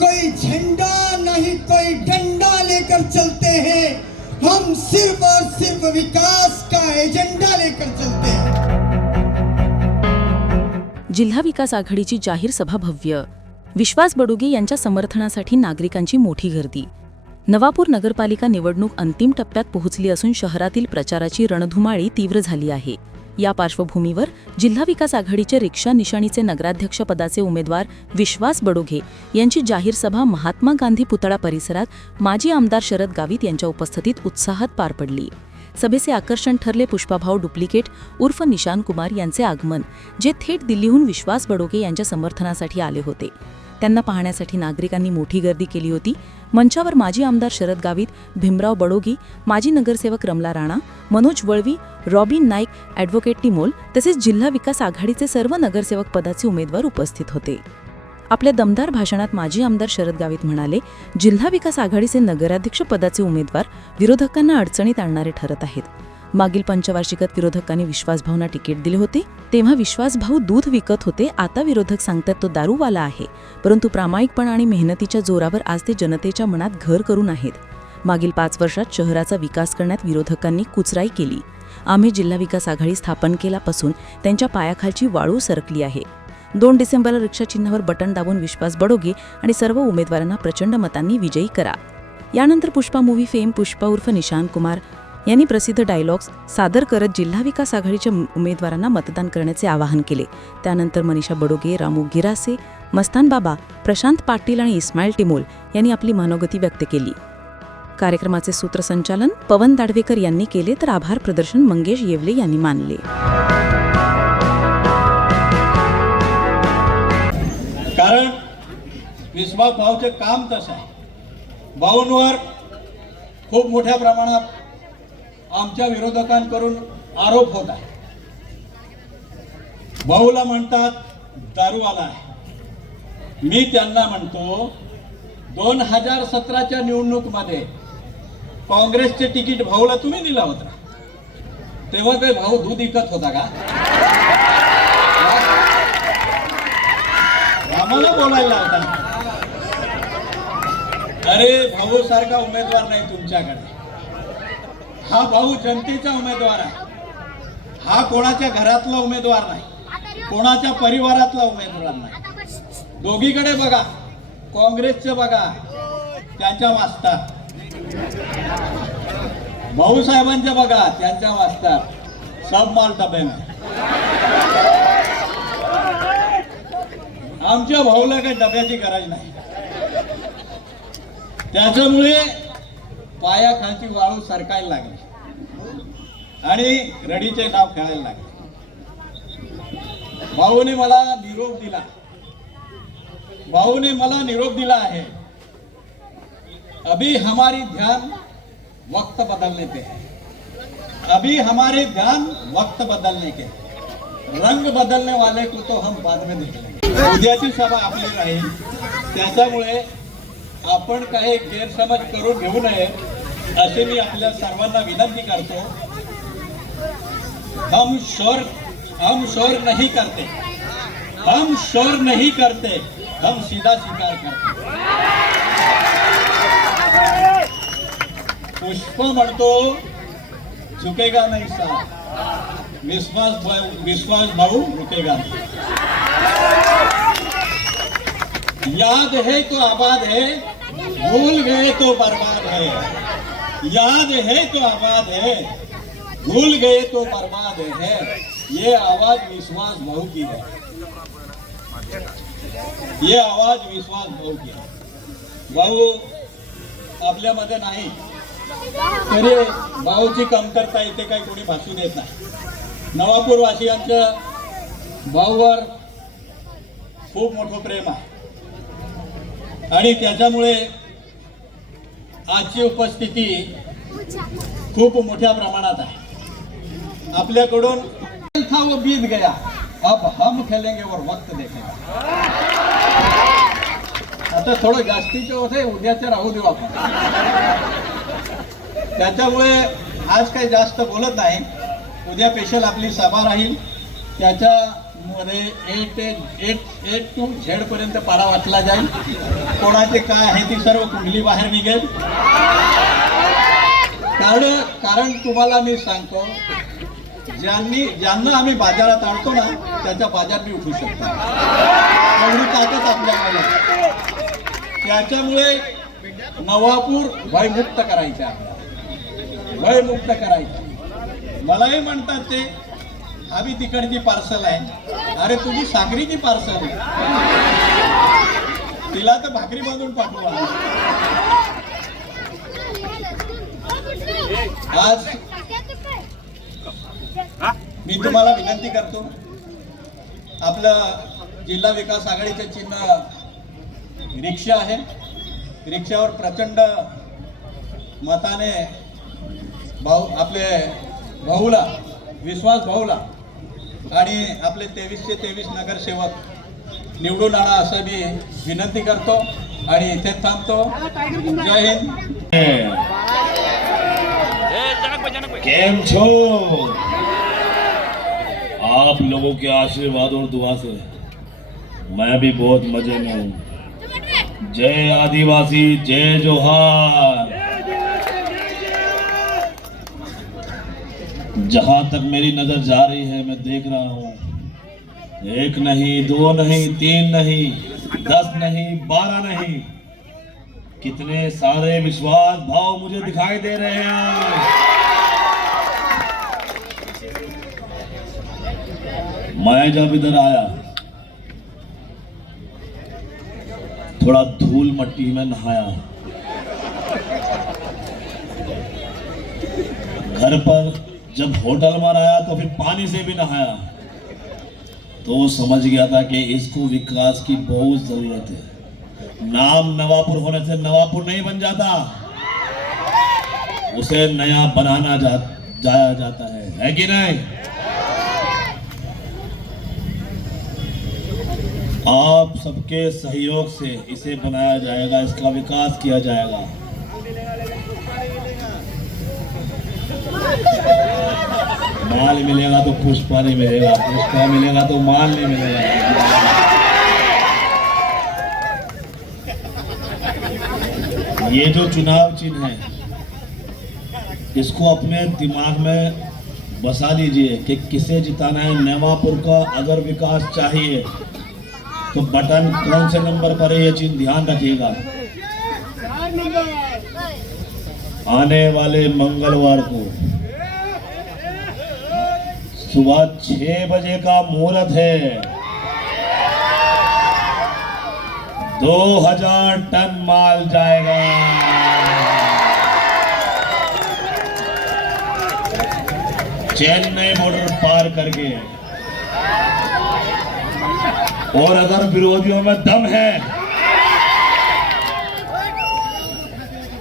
कोई झंडा नहीं कोई डंडा लेकर चलते हैं, हम सिर्फ और सिर्फ विकास का एजेंडा लेकर चलते हैं। जिल्हा विकास आघाडीची जाहीर सभा भव्य. विश्वास बडोगे यांच्या समर्थनासाठी नागरिकांची मोठी गर्दी. नवापूर नगरपालिका निवडणूक अंतिम टप्प्यात पोहोचली असून शहरातील प्रचाराची रणधुमाळी तीव्र झाली आहे. या पार्श्वभूमीवर जिल्हा विकास आघाडीचे रिक्षा निशाणीचे नगराध्यक्ष पदाचे उमेदवार विश्वास बडोगे यांची जाहीर सभा महात्मा गांधी पुतळा परिसरात माजी आमदार शरद गावित यांच्या उपस्थितीत उत्साहात पार पडली. सभेचे आकर्षण ठरले पुष्पाभाऊ डुप्लिकेट उर्फ निशान कुमार यांचे आगमन, जे थेट दिल्लीहून विश्वास बडोगे यांच्या समर्थनासाठी आले होते. त्यांना पाहण्यासाठी नागरिकांनी मोठी गर्दी केली होती. मंचावर माजी आमदार शरद गावित, भीमराव बडोगी, माजी नगरसेवक रमला राणा, मनोज वळवी, रॉबिन नाईक, ॲडव्होकेट टिमोल तसेच जिल्हा विकास आघाडीचे सर्व नगरसेवक पदाचे उमेदवार उपस्थित होते. आपल्या दमदार भाषणात माजी आमदार शरद गावित म्हणाले, जिल्हा विकास आघाडीचे नगराध्यक्ष पदाचे उमेदवार विरोधकांना अडचणीत आणणारे ठरत आहेत. मागील पंचवार्षिकात विरोधकांनी विश्वासभाऊंना तिकीट दिले होते, तेव्हा विश्वासभाऊ दूध विकत होते. आता विरोधक सांगतात तो दारूवाला आहे, परंतु प्रामाणिकपणा आणि मेहनतीच्या जोरावर आज ते जनतेच्या मनात घर करून आहेत. मागील 5 वर्षात शहराचा विकास करण्यात विरोधकांनी कुचराई केली. आम्ही जिल्हा विकास आघाडी स्थापन केल्यापासून त्यांच्या पायाखालची वाळू सरकली आहे. 2 डिसेंबरला रिक्षा चिन्हावर बटन दाबून विश्वास बडोगे आणि सर्व उमेदवारांना प्रचंड मतांनी विजयी करा. यानंतर पुष्पा मूव्ही फेम पुष्पा उर्फ निशान कुमार यांनी प्रसिद्ध डायलॉग्स सादर करत जिल्हा विकास आघाडीच्या उमेदवारांना मतदान करण्याचे आवाहन केले. त्यानंतर मनीषा बडोगे, रामू गिरासे, मस्तान बाबा, प्रशांत पाटील आणि इस्माईल टिमोल यांनी आपली मनोगती व्यक्त केली. कार्यक्रमाचे सूत्रसंचालन पवन दाडवेकर यांनी केले, तर आभार प्रदर्शन मंगेश येवले यांनी मानले. कारण विश्वास भाऊचे काम तसं आहे. भाऊंवर खूप मोठ्या प्रमाणात आमच्या विरोधकांकडून आरोप होत आहे. भाऊला म्हणतात दारूवाला आहे. मी त्यांना म्हणतो 2017च्या निवडणुकीमध्ये काँग्रेसचे तिकीट भाऊला तुम्ही दिला होता, तेव्हा काही भाऊ दूध विकत होता का? आम्हाला बोलायला होता. अरे भाऊ सारखा उमेदवार नाही तुमच्याकडे. हा भाऊ जनतेचा उमेदवार आहे. हा कोणाच्या घरातला उमेदवार नाही, कोणाच्या परिवारातला उमेदवार नाही. दोघीकडे बघा, काँग्रेसचे बघा, त्यांच्या वाचतात. भाऊसाहेबांचे बघा, त्यांच्या वाचतात. सब माल डबे में. आमच्या भाऊला काही डब्याची गरज नाही. त्याच्यामुळे पायाखालची वाळू सरकायला लागली आणि रडीचे नाव खेळायला लागले. भाऊने मला निरोप दिला आहे. अभी हमारी ध्यान वक्त बदलने पे है. अभी हमारे ध्यान वक्त बदलने के, रंग बदलने वाले को तो हम बाद में देख लेंगे. उद्याची सभा आपली राहील, त्याच्यामुळे आपण काही गैरसमज करून घेऊ नये असे मी आपल्या सर्वांना विनंती करतो. हम शोर नहीं करते, हम शोर नहीं करते, हम सीधा स्वीकार करते. पुष्प म्हणतो झुकेगा नहीं साथ, विश्वास भाऊ रुकेगा नहीं. याद है तो आबाद है, भूल गए तो बर्बाद है. याद है तो आबाद है, भूल गए तो बर्बाद है. ये आवाज विश्वास भाऊ की है. ये आवाज विश्वास भाऊ की है. भाऊ आपल्यामध्ये नाही तरी भाऊची कमतरता इथे काही कोणी भासू देत नाही. नवापूर वासियांचं भाऊवर खूप मोठं प्रेम आहे आणि त्याच्यामुळे आजची उपस्थिती खूप मोठ्या प्रमाणात आहे. आपल्याकडून था वो बीत गया, अब हम खेलेंगे और वक्त देखेगा. आता थोडं जास्तीचे होते, उद्याचे राहू देऊ आपण. त्याच्यामुळे आज काही जास्त बोलत नाही. उद्या स्पेशल आपली सभा राहील, त्याच्या मध्ये A to Z पर्यंत पारा वाचला जाईल. कोणाचे काय आहे ती सर्व कुंडली बाहेर निघेल. कारण तुम्हाला मी सांगतो, ज्यांना आम्ही बाजारात आणतो ना त्याचा बाजार बी उठू शकतो. एवढी ताकद आपल्याकडे. त्याच्यामुळे नवापूर भयमुक्त करायचा, भयमुक्त करायचा. मलाही म्हणतात ते आम्ही तिकडची पार्सल आहे. अरे तुझी सागरीची पार्सल, तिला तर भाकरी बांधून पाठवा. आज मी तुम्हाला विनंती करतो, आपलं जिल्हा विकास आघाडीचं चिन्ह रिक्षा आहे. रिक्षावर प्रचंड मताने आपले भाऊला, विश्वास भाऊला आणि आपले 2323 नगरसेवक निवडून आणा असं मी विनंती करतो आणि इथे थांबतो. जय हिंद. केम छो? आप लोगों के आशीर्वाद और दुआ से मैं भी बहुत मजे में हूँ. जय आदिवासी, जय जोहार. जहां तक मेरी नजर जा रही है मैं देख रहा हूँ, 1 नहीं 2 नहीं 3 नहीं 10 नहीं 12 नहीं, कितने सारे विश्वास भाव मुझे दिखाई दे रहे हैं. मैं जब इधर आया थोड़ा धूल मट्टी में नहाया. घर पर जब होटल में आया तो फिर पानी से भी नहाया, तो समझ गया था कि इसको विकास की बहुत जरूरत है. नाम नवापुर होने से नवापुर नहीं बन जाता, उसे नया बनाना जाया जाता है कि नहीं? आप सबके सहयोग से इसे बनाया जाएगा, इसका विकास किया जाएगा. माल मिलेगा तो पुष्पा नहीं मिलेगा, पुष्पा मिलेगा तो माल नहीं मिलेगा. ये जो चुनाव चिन्ह है इसको अपने दिमाग में बसा लीजिए कि किसे जिताना है. नवापुर का अगर विकास चाहिए तो बटन कौन से नंबर पर है ये चिन्ह ध्यान रखिएगा. आने वाले मंगलवार को सुबह 6 बजे का मुहूर्त है. 2000 टन माल जाएगा. चेन्नई बॉर्डर पार करके. और अगर विरोधियों में दम है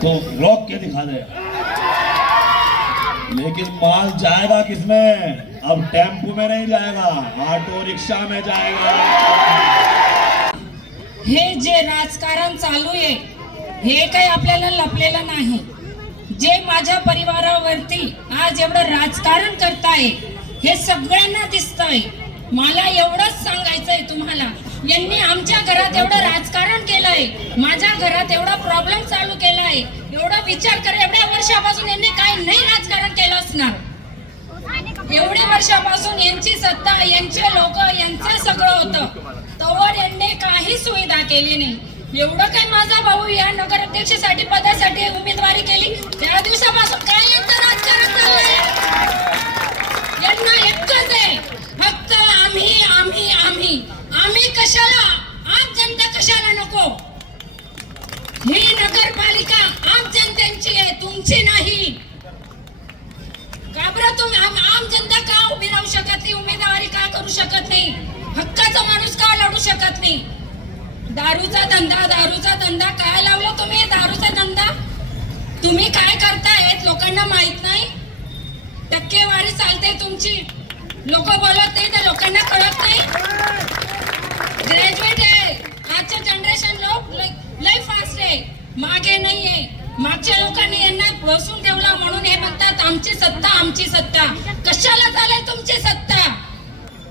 तो रोक के दिखा दे. लेकिन माल जाएगा किसमें? अब टेम्पो में नहीं जाएगा, ऑटो रिक्शा में जाएगा. हे जे राजकारण चालू आहे हे काही आपल्याला लपलेलं नाही. जे माझ्या परिवारावरती आज एवढं राजकारण करताय हे सगळ्यांना दिसतंय. मला एवढंच सांगायचंय तुम्हाला, यांनी आमच्या घरात एवढं राजकारण केलंय, माझ्या घरात एवढा प्रॉब्लेम चालू केलाय. एवढा विचार कर, एवढ्या वर्षापासून यांनी काय नाही राजकारण केलं असणार. एवढ्या वर्षापासून यांची सत्ता, यांचे लोक, यांचं सगळं होतं, तोवर यांनी काही सुविधा केली नाही. एवढं काय माझा भाऊ या नगराध्यक्षासाठी पदासाठी उमेदवारी केली त्या दिवसापासून काय यांचं राजकारण चाललंय. यांना एकच आहे फक्त आम्ही आम्ही आम्ही आम्ही. कशाला? आम जनता कशाला नको? ही नगरपालिका आम जनतेची आहे, तुमची नाही. का बरं तुम्ही आम जनता का उभी राहू शकत नाही? उमेदवारी का करू शकत नाही? हक्काचा माणूस का लढू शकत नाही? दारूचा धंदा काय लावलं तुम्ही? दारूचा धंदा तुम्ही काय करताय लोकांना माहित नाही. टक्केवारी चालते तुमची, लोक बोलत नाही, त्या लोकांना कळत नाही. ग्रॅज्युएट आहे आजच्या जनरेशन, लोक लय फास्ट आहे, मागे नाहीये. मागच्या लोकांनी यांना बसून ठेवला म्हणून हे म्हणतात आमची सत्ता आमची सत्ता. कशाला झालंय तुमची सत्ता?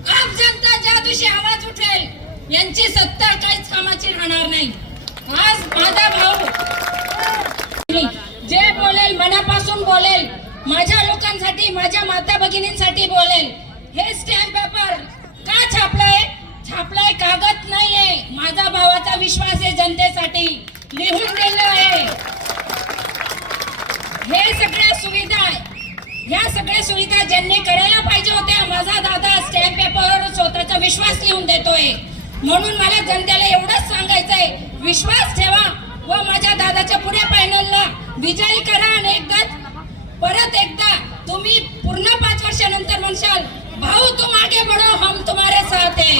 आप जनता ज्या दिवशी यांची सत्ता काहीच कामाची राहणार नाही. आज माझा भाऊ जे बोलेल मनापासून बोलेल, माझ्या लोकांसाठी, माझ्या माता भगिनींसाठी बोलेल. हे स्टॅम्प पेपर का छापलाय कागद नाहीये. माझा भावाचा विश्वास आहे जनतेसाठी, लिहून दिलं आहे. हे सगळ्या सुविधा ज्यांनी करायला पाहिजे होत्या, माझा दादा स्टॅम्प पेपरवर स्वतःचा विश्वास लिहून देतोय. म्हणून मला जनतेला एवढंच सांगायचंय, विश्वास ठेवा व माझ्या दादाच्या पुढे पॅनलला विजयी करा. आणि परत एकदा तुम्ही पूर्ण 5 वर्षानंतर म्हणशाल, भाऊ तुम आगे बढ़ो, हम तुम्हारे साथ है.